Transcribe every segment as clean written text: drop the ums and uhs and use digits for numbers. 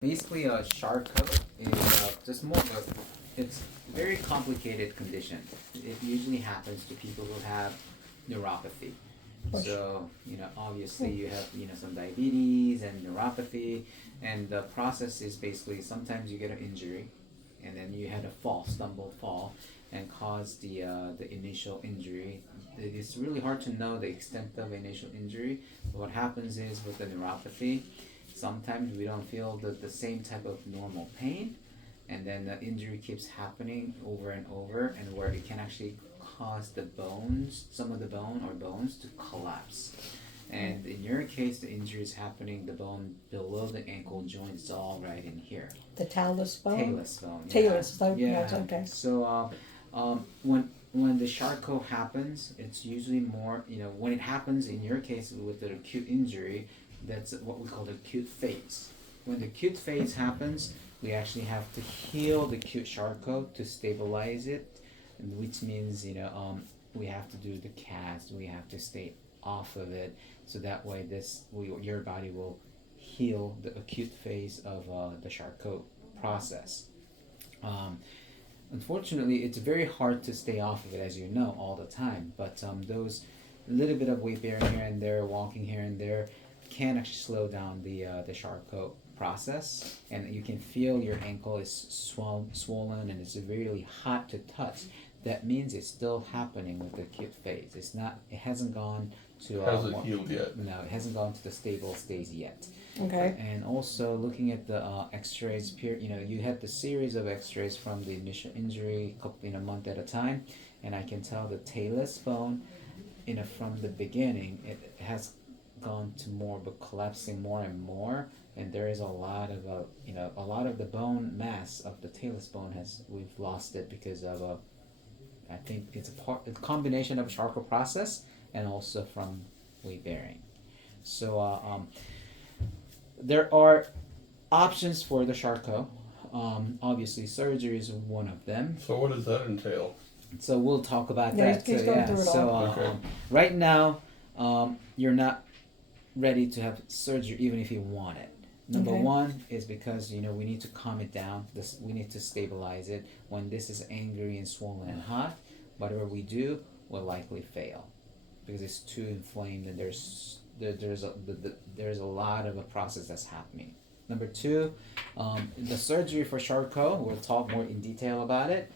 Basically, Charcot is just more of it's a very complicated condition. It usually happens to people who have neuropathy. So, obviously you have, some diabetes and neuropathy, and the process is basically sometimes you get an injury, and then you had a stumble fall, and cause the initial injury. It's really hard to know the extent of initial injury. But what happens is with the neuropathy, sometimes we don't feel the same type of normal pain, and then the injury keeps happening over and over, and where it can actually cause the bones, some of the bone or bones, to collapse. And in your case, the injury is happening, the bone below the ankle joint is all right in here. The talus bone? Talus bone. Talus, Yeah. okay. So when the Charcot happens, it's usually more, when it happens in your case with the acute injury, that's what we call the acute phase. When the acute phase happens, we actually have to heal the acute Charcot to stabilize it, which means, we have to do the cast, we have to stay off of it, so that way your body will heal the acute phase of the Charcot process. Unfortunately, it's very hard to stay off of it, as you know, all the time. But those little bit of weight bearing here and there, walking here and there, can actually slow down the Charcot process, and you can feel your ankle is swollen and it's really hot to touch. That means it's still happening with the acute phase. It hasn't gone to. Hasn't healed yet. No, it hasn't gone to the stable stage yet. Okay. And also looking at the X-rays, you had the series of X-rays from the initial injury, in a month at a time, and I can tell the talus bone, from the beginning, it has gone to more, but collapsing more and more, and there is a lot of the bone mass of the talus bone we've lost it because of I think it's a combination of a Charcot process and also from weight bearing. So there are options for the Charcot. Obviously, surgery is one of them. So what does that entail? So we'll talk about Yeah, that. he's going through it all. Okay. Right now, you're not ready to have surgery, even if you want it. Number Okay. one is because we need to calm it down. We need to stabilize it. When this is angry and swollen and hot, whatever we do will likely fail because it's too inflamed, and there's a lot of a process that's happening. Number two, the surgery for Charcot, we'll talk more in detail about it.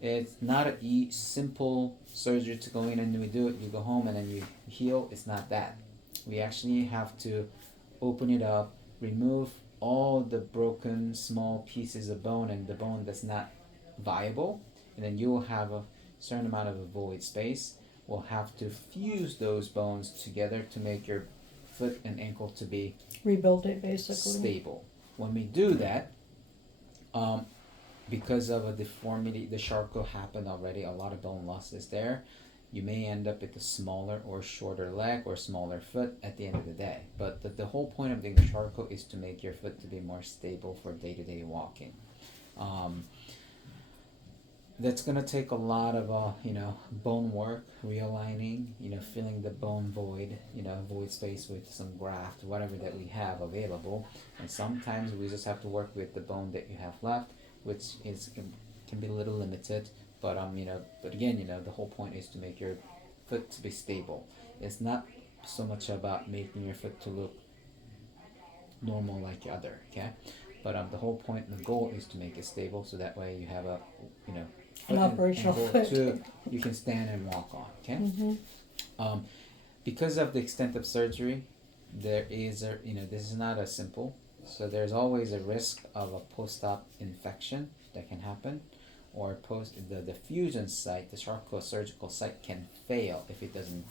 It's not a simple surgery to go in and we do it, you go home and then you heal. It's not that. We actually have to open it up, remove all the broken small pieces of bone and the bone that's not viable, and then you will have a certain amount of a void space. We'll have to fuse those bones together to make your foot and ankle to be Rebuild it, basically. stable. When we do that, because of a deformity, the Charcot happened already, a lot of bone loss is there. You may end up with a smaller or shorter leg or smaller foot at the end of the day. But the whole point of doing the Charcot is to make your foot to be more stable for day-to-day walking. That's gonna take a lot of bone work, realigning, filling the bone void, void space with some graft, whatever that we have available. And sometimes we just have to work with the bone that you have left, which can be a little limited. But but again, the whole point is to make your foot to be stable. It's not so much about making your foot to look normal like the other, okay? But the whole point and the goal is to make it stable, so that way you have a An operational foot. You can stand and walk on, okay? Mm-hmm. Because of the extent of surgery, there is this is not as simple. So there's always a risk of a post-op infection that can happen, or the fusion site, the Charcot surgical site, can fail if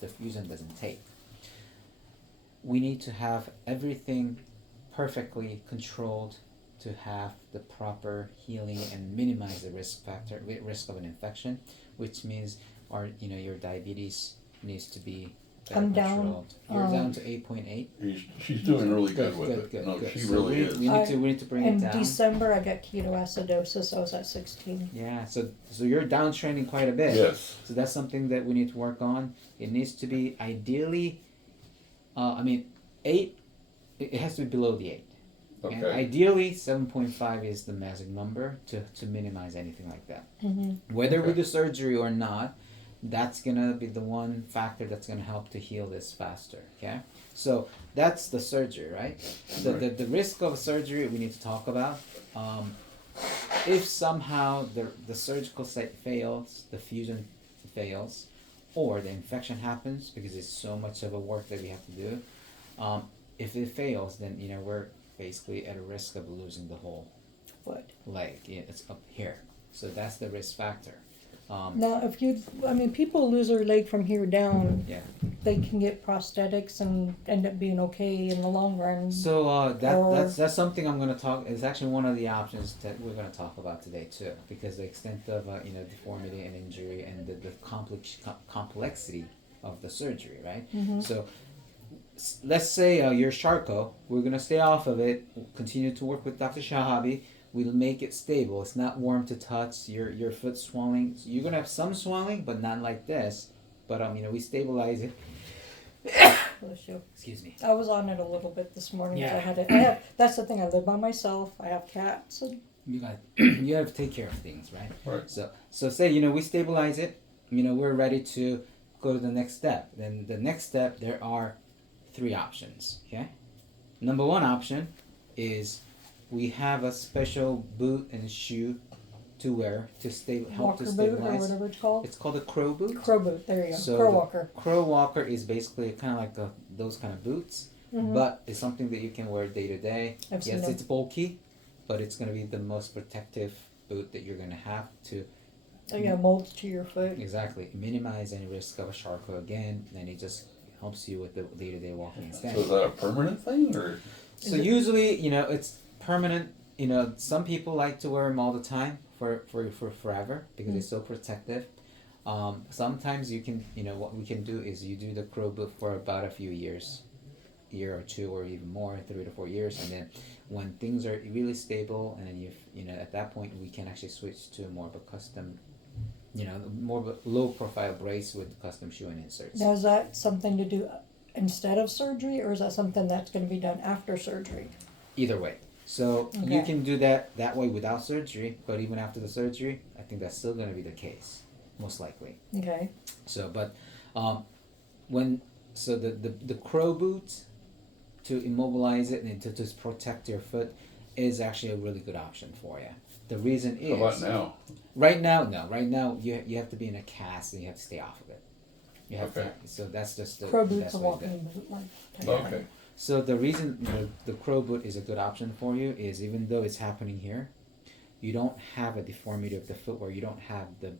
the fusion doesn't take. We need to have everything perfectly controlled to have the proper healing and minimize the risk of an infection, which means your diabetes needs to be I'm controlled. down, You're down to 8.8. She's doing really good with it. Good, No, good. she So really we is. need to bring it In down. December, I got ketoacidosis. I was at 16. Yeah, so you're downtrending quite a bit. Yes. So that's something that we need to work on. It needs to be ideally, 8. It has to be below the 8. And Okay. ideally, 7.5 is the magic number to minimize anything like that. Whether we Okay. do surgery or not, that's gonna be the one factor that's gonna help to heal this faster. Okay, so that's the surgery, right? The risk of surgery we need to talk about. If somehow the surgical site fails, the fusion fails, or the infection happens because it's so much of a work that we have to do. If it fails, then we're basically at a risk of losing the whole Foot. leg. Yeah, it's up here, so that's the risk factor. Now, people lose their leg from here down. Yeah. They can get prosthetics and end up being okay in the long run. So that's something I'm going to talk. It's actually one of the options that we're going to talk about today too, because the extent of deformity and injury and the complexity of the surgery, right? So let's say you're Charcot. We're going to stay off of it. Continue to work with Dr. Shahabi. We'll make it stable. It's not warm to touch. Your foot swelling. So you're gonna have some swelling, but not like this. But we stabilize it. Bless you. Excuse me. I was on it a little bit this morning. Yeah. That's the thing. I live by myself. I have cats. And You have to take care of things, right? Right. So say we stabilize it. We're ready to go to the next step. Then the next step, there are 3 options. Okay. Number 1 option is we have a special boot and shoe to wear to help to Walker boot or stabilize. whatever it's called. It's called a crow boot. Crow boot. There you go. So Crow the walker. Crow walker is basically kind of like those kind of boots, but it's something that you can wear day to day. I've seen Yes, them. it's bulky, but it's going to be the most protective boot that you're going to have to Oh, yeah, molds to your foot. exactly minimize any risk of a Charcot again, and it just helps you with the day to day walking and So standing. is that a permanent thing, or? So usually, it's permanent. Some people like to wear them all the time for forever because it's so protective. Sometimes you can, what we can do is you do the crow boot for about a few years, year or 2 or even more, 3 to 4 years, and then when things are really stable, and then at that point we can actually switch to more of a custom, more of a low profile brace with custom shoe and inserts. Now, is that something to do instead of surgery, or is that something that's going to be done after surgery? Either way. So you Okay. can do that way without surgery, but even after the surgery, I think that's still going to be the case, most likely. Okay. So, but the crow boot to immobilize it and to just protect your foot is actually a really good option for you. The reason is How about now? Right now, no. Right now, you have to be in a cast and you have to stay off of it. You have Okay. to. So that's just the Crow boot's best a way to do it. walking boot. Like, Okay. So the reason the crow boot is a good option for you is even though it's happening here, you don't have a deformity of the foot where you don't have the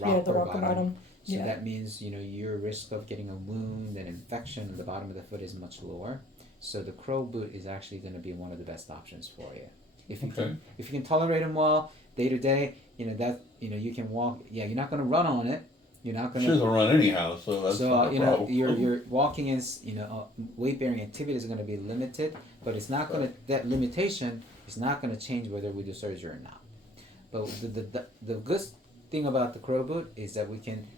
rocker, rocker bottom. So Yeah. that means your risk of getting a wound and infection in the bottom of the foot is much lower. So the crow boot is actually going to be one of the best options for you. If you can tolerate them well day to day, you can walk. Yeah, you're not going to run on it. You're not going She doesn't run anyhow, so that's not a problem. your walking is weight bearing activity is going to be limited, but it's not going to that limitation is not going to change whether we do surgery or not. But the good thing about the crow boot is that we can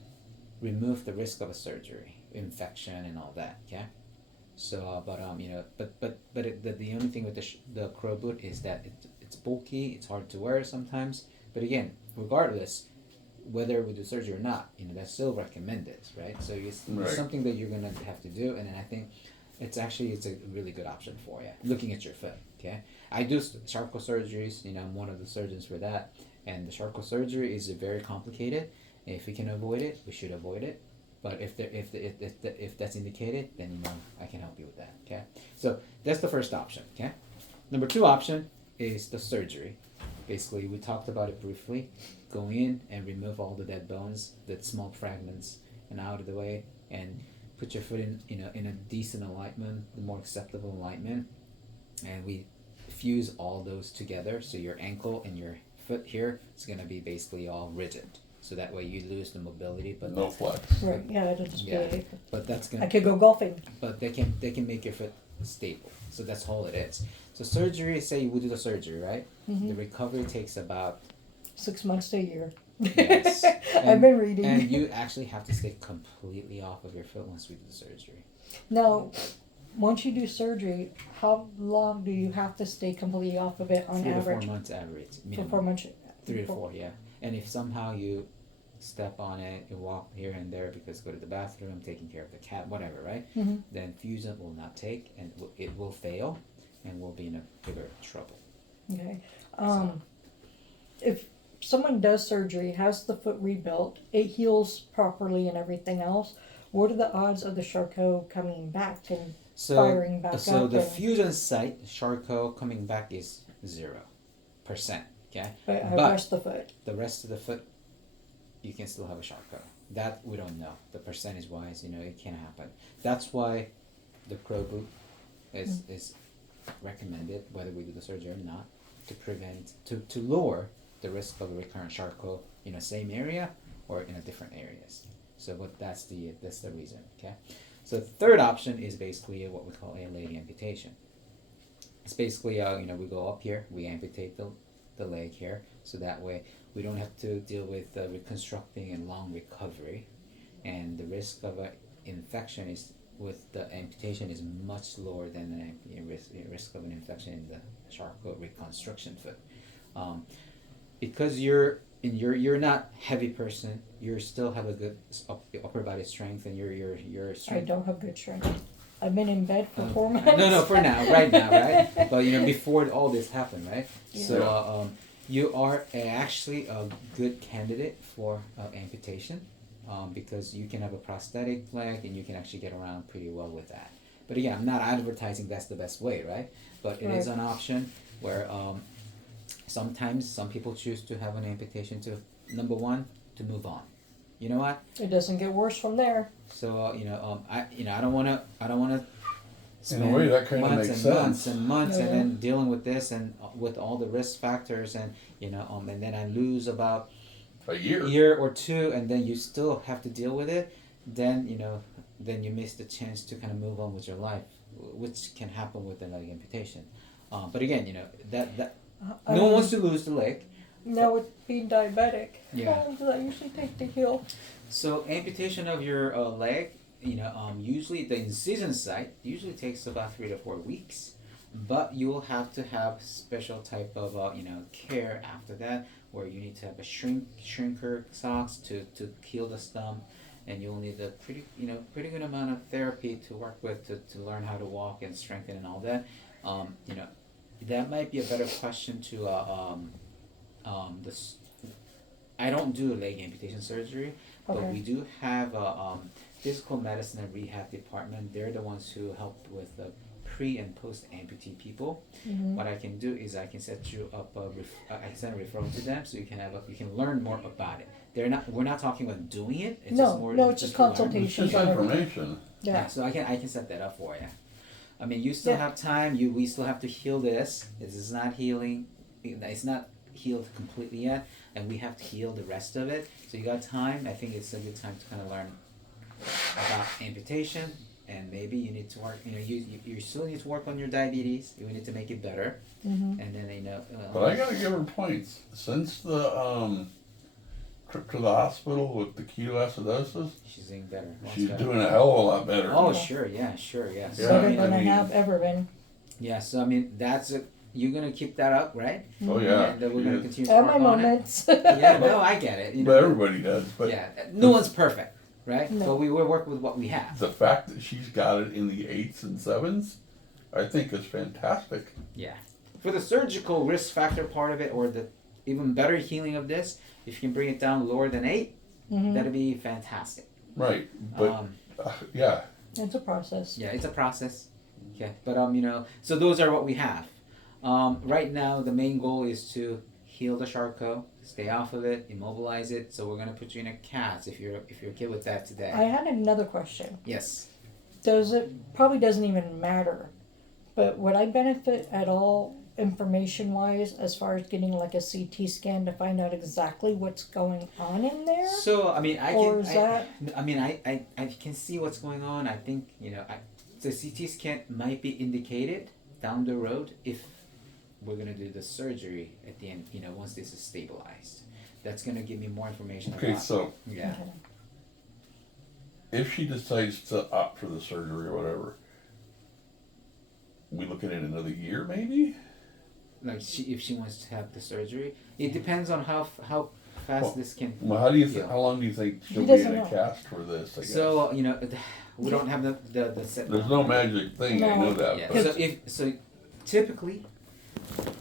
remove the risk of a surgery, infection, and all that. Okay. So, the only thing with the crow boot is that it's bulky, it's hard to wear sometimes. But again, regardless, whether we do surgery or not, that's still recommended, right? So it's something that you're gonna have to do, and then I think it's a really good option for you. Looking at your foot, okay? I do Charcot surgeries. I'm one of the surgeons for that, and the Charcot surgery is very complicated. If we can avoid it, we should avoid it. But if that's indicated, then I can help you with that. Okay, so that's the first option. Okay, number 2 option is the surgery. Basically, we talked about it briefly. Go in and remove all the dead bones, the small fragments, and out of the way, and put your foot in a decent alignment, the more acceptable alignment, and we fuse all those together. So your ankle and your foot here is gonna be basically all rigid. So that way you lose the mobility, but No flex. Right. Yeah, it'll just be. but that's I gonna. could go golfing. But they can make your foot stable. So that's all it is. So surgery, say we do the surgery, right? Mm-hmm. The recovery takes about 6 months to a year. yes. I've been reading. And you actually have to stay completely off of your foot once we do the surgery. Now, once you do surgery, how long do you have to stay completely off of it on 3 to 4 average? months average. For Minimum. 4 months. 3 to 4, yeah. And if somehow you step on it, you walk here and there because go to the bathroom, taking care of the cat, whatever, right? Mm-hmm. Then fusion will not take, and it will fail, and we'll be in a bigger trouble. Okay. If someone does surgery, has the foot rebuilt, it heals properly and everything else, what are the odds of the Charcot coming back and firing back So up? the and, fusion site, Charcot coming back is 0%. Okay, but but rest the foot. the rest of the foot, you can still have a Charcot. That we don't know. The percentage wise, it can happen. That's why the Crow boot is recommended, whether we do the surgery or not, to prevent to lower the risk of a recurrent Charcot in the same area or in a different areas. So, but that's the reason. Okay. So the third option is basically what we call a leg amputation. It's basically we go up here, we amputate the leg here, so that way we don't have to deal with reconstructing and long recovery, and the risk of an infection is with the amputation is much lower than the risk of an infection in the Charcot reconstruction foot. Because you're not heavy person, you still have a good upper body strength, and your I strength. don't have good strength. I've been in bed for 4 months. No, for now, right now, right? But before all this happened, right? Yeah. So you are actually a good candidate for amputation, because you can have a prosthetic leg and you can actually get around pretty well with that. But again, I'm not advertising that's the best way, right? But it is Right. an option where sometimes some people choose to have an amputation to, number one, to move on. You know what? It doesn't get worse from there. So I don't wanna In a way, that kind of months makes and months sense. and months and Yeah. then dealing with this and with all the risk factors, and and then I lose about A year. year or two, and then you still have to deal with it. Then then you miss the chance to kind of move on with your life, which can happen with a leg amputation. But again, that no one wants to lose the leg. Now with being diabetic, Yeah. how long does that usually take to heal? So amputation of your leg, usually the incision site usually takes about 3 to 4 weeks, but you will have to have special type of care after that, where you need to have a shrinker socks to heal the stump, and you'll need a pretty good amount of therapy to work with to learn how to walk and strengthen and all that. That might be a better question to this. I don't do leg amputation surgery, but Okay. we do have a physical medicine and rehab department. They're the ones who help with the pre and post amputee people. Mm-hmm. What I can do is I can set you up I can send a referral to them, so you can learn more about it. We're not talking about doing it. It's No, just more no, it's just to learn. It's consultation. just information. Yeah. So I can set that up for you. I mean, you still Yeah. have time. We still have to heal this. This is not healing. It's not healed completely yet, and we have to heal the rest of it. So you got time. I think it's a good time to kind of learn about amputation, and maybe you need to work. You still need to work on your diabetes. You need to make it better, Mm-hmm. and then But I gotta give her points. Since the trip to the hospital with the ketoacidosis, she's getting better. Lots she's better. doing a hell of a lot better. Oh, Yeah. sure, yeah, sure, yes. Yeah, Better I than I mean- have ever been. Yeah, so I mean, you're gonna keep that up, right? Oh yeah. And we're she gonna is. continue to At work my on it. moments. Yeah, no, I get it. But everybody does. But yeah, no one's perfect, right? No. But we will work with what we have. the fact that she's got it in the 8s and 7s, I think is fantastic. Yeah. For the surgical risk factor part of it, or the even better healing of this, if you can bring it down lower than 8, Mm-hmm. that'd be fantastic. Right. But yeah. It's a process. Yeah, it's a process. Okay, but so those are what we have. Right now, the main goal is to heal the Charcot, stay off of it, immobilize it. So we're gonna put you in a cast if you're okay with that today. I had another question. Yes. Probably doesn't even matter, but would I benefit at all information wise as far as getting like a CT scan to find out exactly what's going on in there? So I mean, Or is that- I can see what's going on. I think the CT scan might be indicated down the road if we're gonna do the surgery at the end. Once this is stabilized, that's gonna give me more information. Okay, about, so yeah. Okay. if she decides to opt for the surgery or whatever, we looking at another year maybe? Like if she wants to have the surgery, it depends on how fast Well, this can. Well, how do you heal. how long do you think she'll He be in doesn't a know. cast for this? I guess. So we don't have the set. There's no magic thing. I know that. Yeah. But So typically,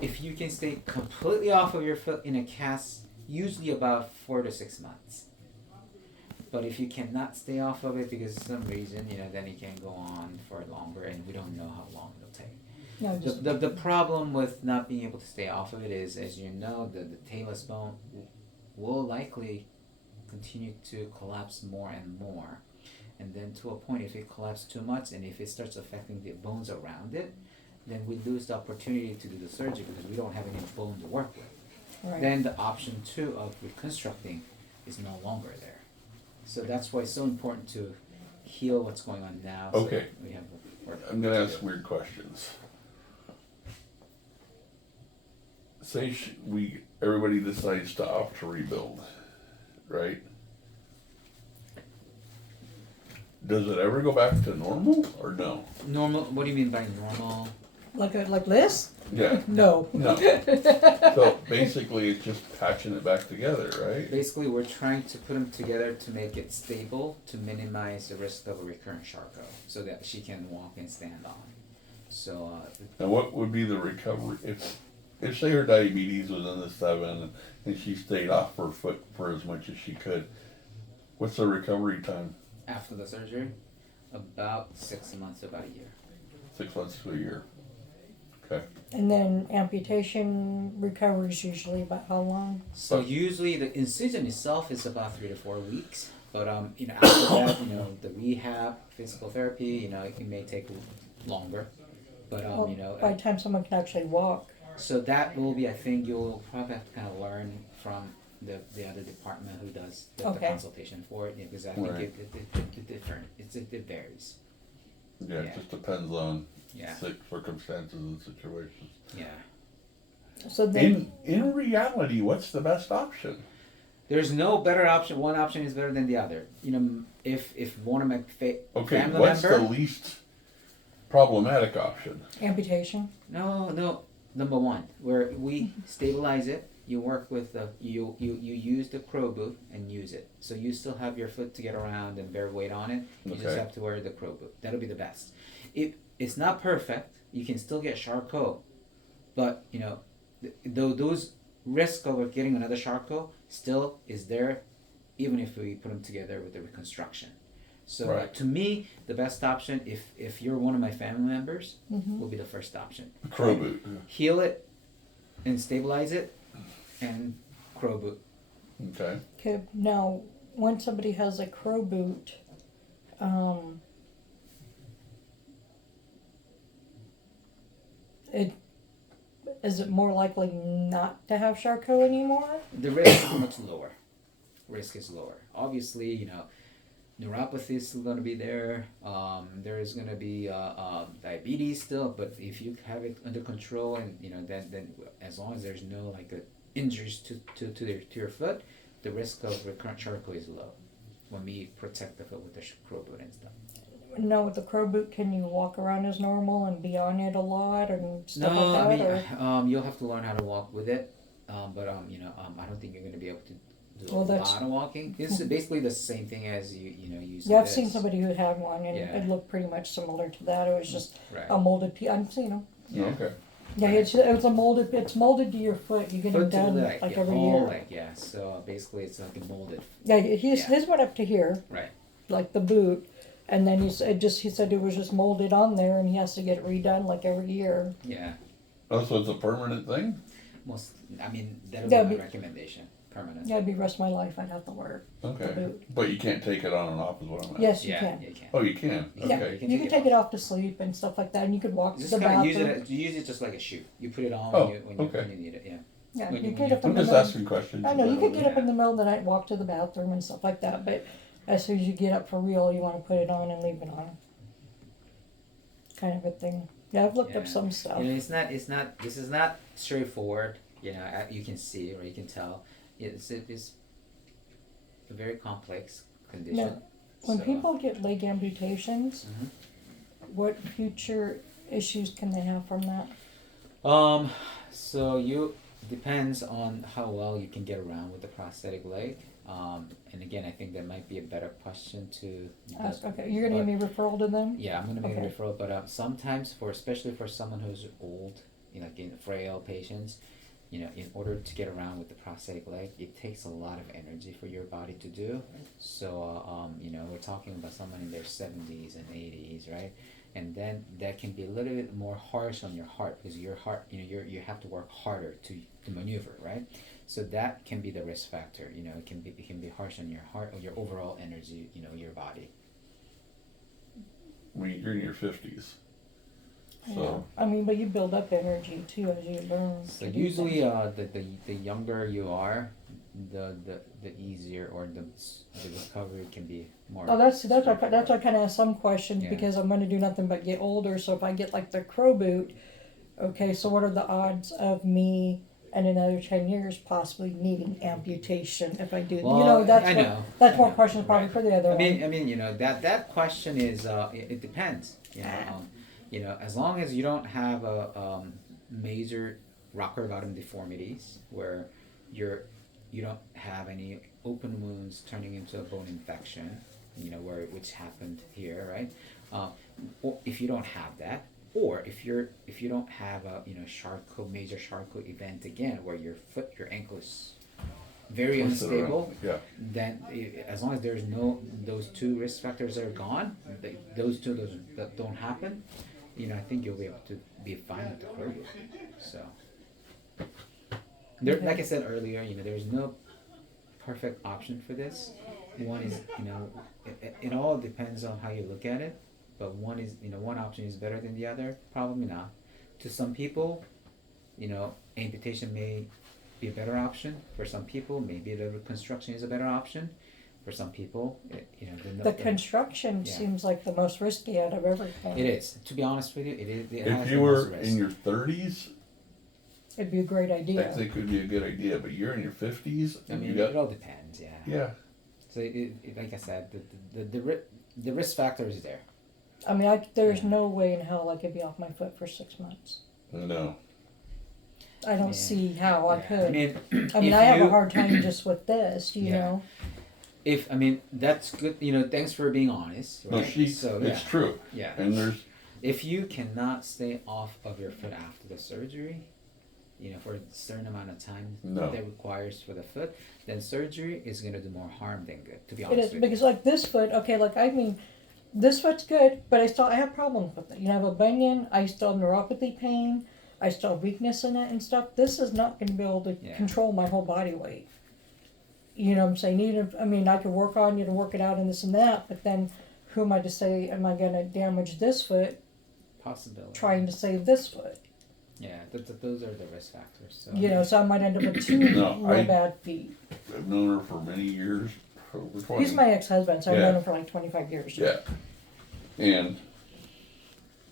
if you can stay completely off of your foot in a cast, usually about 4 to 6 months. But if you cannot stay off of it because of some reason, then it can go on for longer, and we don't know how long it'll take. No, just The problem with not being able to stay off of it is, as you know, the talus bone will likely continue to collapse more and more. And then to a point, if it collapses too much and if it starts affecting the bones around it, then we lose the opportunity to do the surgery because we don't have any bone to work with. right. Then the option 2 of reconstructing is no longer there. So that's why it's so important to heal what's going on now. So Okay. we have work I'm gonna to ask do. weird questions. Say everybody decides to opt to rebuild, right? Does it ever go back to normal or no? Normal. What do you mean by normal? Like this? Yeah. No. No. So basically, it's just patching it back together, right? Basically, we're trying to put them together to make it stable, to minimize the risk of a recurrent Charcot, so that she can walk and stand on. So, And what would be the recovery if say her diabetes was in the 7 and she stayed off her foot for as much as she could? What's the recovery time? after the surgery, about 6 months to about a year. 6 months to a year. Okay. And then amputation recovers usually about how long? So usually the incision itself is about 3 to 4 weeks, but after that, the rehab, physical therapy, it may take longer, but Well, by the time someone can actually walk. so that will be, I think you'll probably have to kind of learn from the other department who does the Okay. consultation for it, because I think Right. it different. It varies. Yeah, it Yeah. just depends on Yeah. circumstances and situations. Yeah. So then, In reality, what's the best option? There's no better option. One option is better than the other. If one of my Okay, family what's member. the least problematic option? amputation. No. Number one, where we stabilize it, you work with you use the crow boot and use it. So you still have your foot to get around and bear weight on it. You just Okay. have to wear the crow boot. That'll be the best. It's not perfect. You can still get Charcot, but those risk of getting another Charcot still is there, even if we put them together with the reconstruction. So Right. to me, the best option, if you're one of my family members, Mm-hmm. will be the first option. Crow boot. Heal it and stabilize it, and crow boot. Okay. Okay, now, when somebody has a crow boot, is it more likely not to have Charcot anymore? The risk is much lower. Risk is lower. Obviously, neuropathy is still going to be there. There is going to be diabetes still, but if you have it under control, and then as long as there's no injuries to your foot, the risk of recurrent Charcot is low when we protect the foot with the crow boot and stuff. No, with the crow boot, can you walk around as normal and be on it a lot and stuff No, like I that? mean, you'll have to learn how to walk with it, but I don't think you're going to be able to do Well, a that's- lot of walking. It's basically the same thing as use. Yeah, I've seen somebody who had one, and Yeah. it looked pretty much similar to that. It was just Right. a molded piece. Yeah. Okay. Yeah, it's molded to your foot. You get Foot it to the done leg, like yeah, every whole year. leg, yeah. So basically, it's like a molded. Yeah, Yeah. his went up to here, Right. like the boot, and then he said it was just molded on there, and he has to get it redone like every year. Yeah. Oh, so it's a permanent thing? That'll Yeah, be my but- recommendation. Permanent. Yeah, it'd be the rest of my life I'd have to wear the Okay. boot. But you can't take it on and off is what I'm asking. Yes, you Yeah, can. you can. Oh, you can? Yeah, Okay. you can take it off to sleep and stuff like that, and you could walk to Just the kind of bathroom. use it just like a shoe. You put it on Oh, when okay. you need it. Yeah. Yeah, when you you- get up in I'm the just middle. asking questions. I know you could get up Yeah. in the middle of the night, walk to the bathroom and stuff like that, but as soon as you get up for real, you want to put it on and leave it on. Kind of a thing. Yeah, I've looked up Yeah. some stuff. This is not straightforward. You can see or you can tell. It's a very complex condition. Now, when So, people get leg amputations, Mhm. what future issues can they have from that? So you depends on how well you can get around with the prosthetic leg. And again, I think that might be a better question to Ask. Okay, you're gonna give me referral to them? Yeah, I'm gonna make Okay. a referral, but sometimes especially for someone who's old, like in frail patients, in order to get around with the prosthetic leg, it takes a lot of energy for your body to do. So, we're talking about someone in their 70s and 80s, right? And then that can be a little bit more harsh on your heart because your heart, you have to work harder to maneuver, right? So that can be the risk factor. It can be harsh on your heart or your overall energy, your body. I mean, you're in your 50s. Yeah. So, I mean, but you build up energy too as you learn. So to do usually, things. the younger you are, the easier or the recovery can be more. Oh, that's why straightforward. I kind of ask some questions Yeah. because I'm going to do nothing but get older. So if I get like the crow boot, okay, so what are the odds of me in another 10 years possibly needing amputation if I do? Well, That's I what, know. that's I more know, questions probably right. for the other I one. mean, that question is it depends. As long as you don't have a major rocker bottom deformities where you don't have any open wounds turning into a bone infection, which happened here, right? Or if you don't have that, or if you don't have a major Charcot event again where your ankle is very Twisted around. unstable, Yeah. then as long as there's those two risk factors are gone, those that don't happen, I think you'll be able to be fine with the curve. So there, like I said earlier, there's no perfect option for this. One is, it all depends on how you look at it, but one option is better than the other. Probably not. To some people, amputation may be a better option. For some people, maybe the reconstruction is a better option. For some people, The construction Yeah. seems like the most risky out of everything. it is. To be honest with you, it is. It has If the you most were risk. in your 30s, It'd be a great I idea. think it would be a good idea. But you're in your 50s, I and mean, you got it all depends. Yeah. yeah. So like I said, the risk factor is there. I mean, there's Yeah. no way in hell I could be off my foot for 6 months. No. I don't Yeah. see how I Yeah. could. I mean, if I have you- a hard time just with this, you Yeah. know. That's good. Thanks for being honest. No, Right? So yeah, it's true. yeah. And there's If you cannot stay off of your foot after the surgery, for a certain amount of time No. that requires for the foot, then surgery is going to do more harm than good. To be It honest is with because like this foot, okay, like I mean, this foot's good, but I have problems with it. I have a bunion. I still have neuropathy pain. I still have weakness in it and stuff. This is not going to be able to Yeah. control my whole body weight. You know what I'm saying? I could work on you to work it out and this and that, but then who am I to say, am I going to damage this foot possibility. trying to save this foot? Yeah, those are the risk factors. So. So I might end up with two No, real bad feet. I've known her for many years, over 20. He's my ex-husband, so I've Yeah. known him for like 25 years. Yeah. And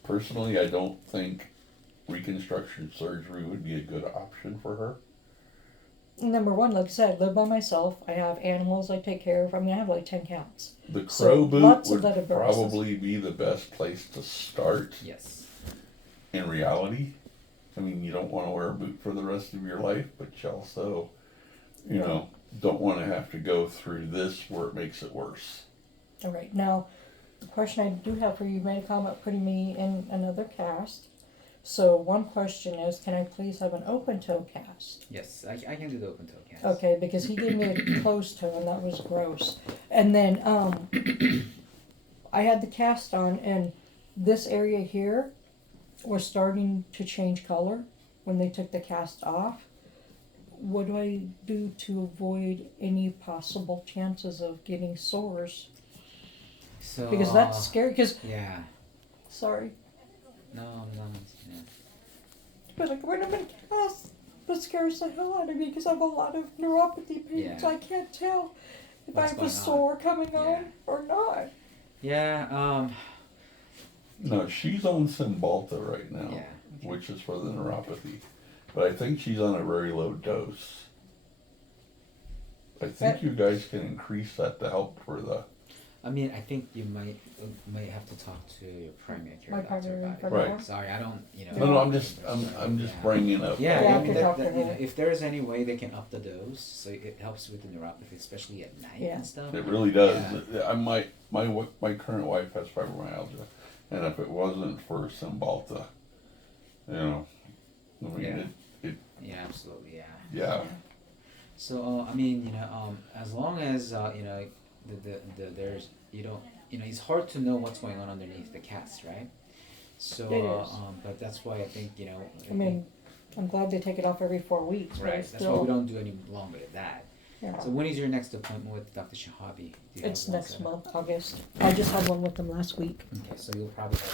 personally, I don't think reconstruction surgery would be a good option for her. Number one, like I said, I live by myself. I have animals I take care of. I mean, I have like 10 cows. The So, crow boot lots of would other purposes. probably be the best place to start Yes. in reality. I mean, you don't want to wear a boot for the rest of your life, but you also, don't want to have to go through this where it makes it worse. All right. Now, the question I do have for you, you made a comment putting me in another cast. So one question is, can I please have an open toe cast? Yes, I can do the open toe cast. Okay, because he gave me a closed toe and that was gross. And then I had the cast on and this area here was starting to change color when they took the cast off. What do I do to avoid any possible chances of getting sores? So Because that's scary. Because yeah. sorry, No. Yeah. but like when I'm in cast, that scares the hell out of me because I have a lot of neuropathy pain, so Yeah. I can't tell if What's I have going a on. sore coming Yeah. on or not. Yeah. No, she's on Cymbalta right now, Yeah. which is for the neuropathy. But I think she's on a very low dose. I think That- you guys can increase that to help for the I mean, I think you might have to talk to your primary care My doctor primary about it. care Right. doctor. Sorry, I don't. No, I'm just Yeah. bringing up. Yeah, Yeah, I I mean, could that, talk to that, you know, her. if there's any way they can up the dose, so it helps with the neuropathy, especially at night Yeah. and stuff. It really does. I my current wife has fibromyalgia, and if it wasn't for Cymbalta, you know, I mean, Yeah. it Yeah, absolutely. Yeah. yeah. So I mean, as long as you know, there's it's hard to know what's going on underneath the cast, right? So It is. but that's why I think I mean, I'm glad they take it off every 4 weeks, but right. it's That's why still, we don't do any longer than that. yeah. So when is your next appointment with Dr. Shahabi? Do you It's have one next set up? month, August. I just had one with them last week. Okay, so you'll probably have